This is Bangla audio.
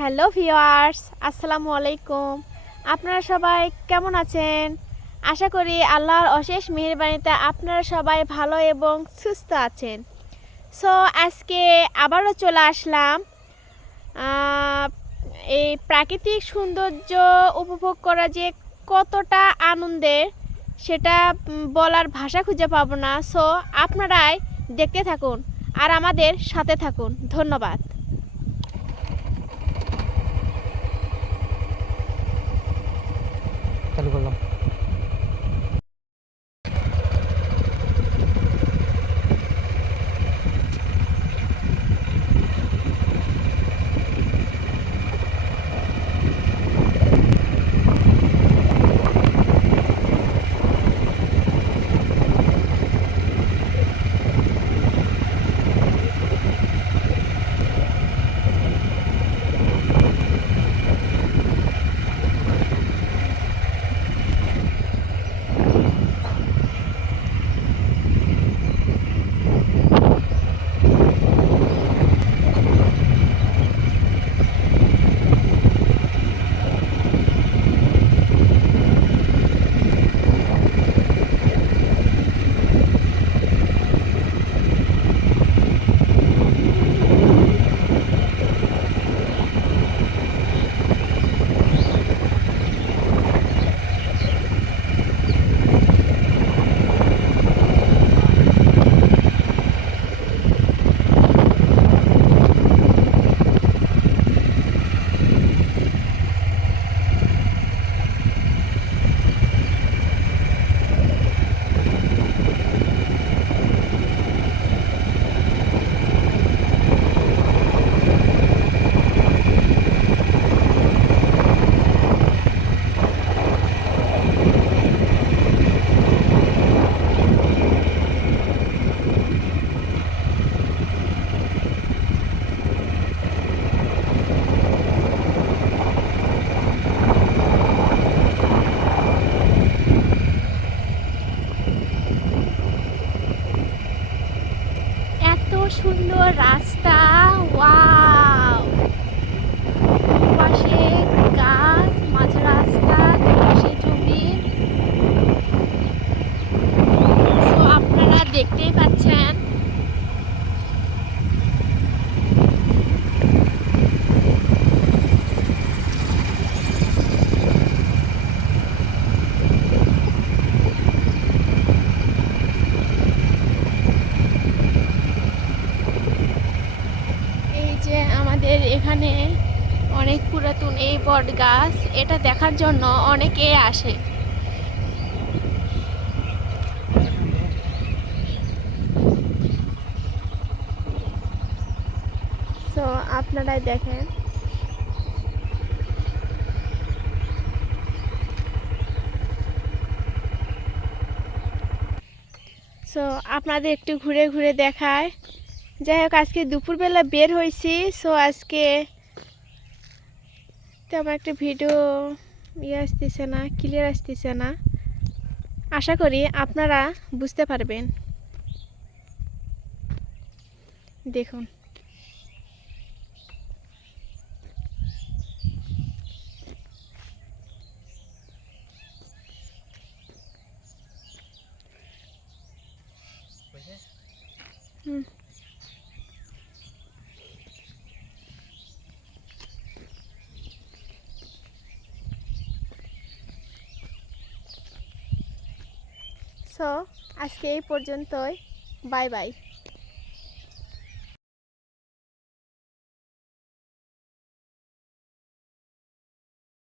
হ্যালো ভিওয়ার্স আসসালামু আলাইকুম। আপনারা সবাই কেমন আছেন? আশা করি আল্লাহর অশেষ মেহেরবানিতে আপনারা সবাই ভালো এবং সুস্থ আছেন। সো আজকে আবারও চলে আসলাম এই প্রাকৃতিক সৌন্দর্য উপভোগ করা যে কতটা আনন্দের, সেটা বলার ভাষা খুঁজে পাবো না। সো আপনারাই দেখতে থাকুন আর আমাদের সাথে থাকুন। ধন্যবাদ। চালু সুন্দর রাস্তা ওয়াও। পাশে গাছ মাঝে রাস্তা পাশে জমি তো আপনারা দেখতেই পাচ্ছেন এই যে আমাদের এখানে অনেক পুরাতন এই বট গাছ, এটা দেখার জন্য অনেকে আসে। তো আপনারাই দেখেন। সো আপনাদের একটু ঘুরে ঘুরে দেখায়। যাই হোক আজকে দুপুরবেলা বের হয়েছি সো আজকে তেমন একটা ভিডিও ইয়ে আসতেছে না ক্লিয়ার আসতেছে না। আশা করি আপনারা বুঝতে পারবেন। দেখুন। হুম। সো আজকে এই পর্যন্তই। Bye bye.